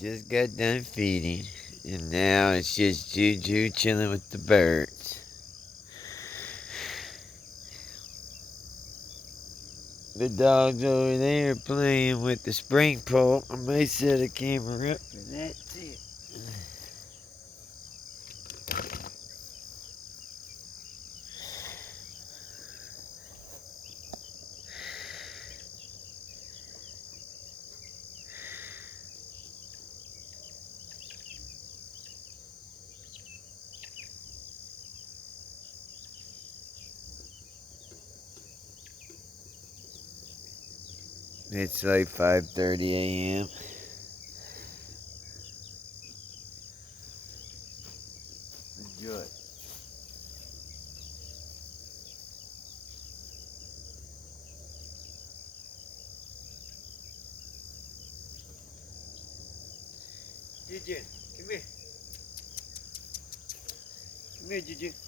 Just got done feeding, and now it's just Juju chilling with the birds. The dog's over there playing with the spring pole. I may set a camera up for that too. It's like 5:30 a.m. Enjoy. Juju, come here. Come here, Juju.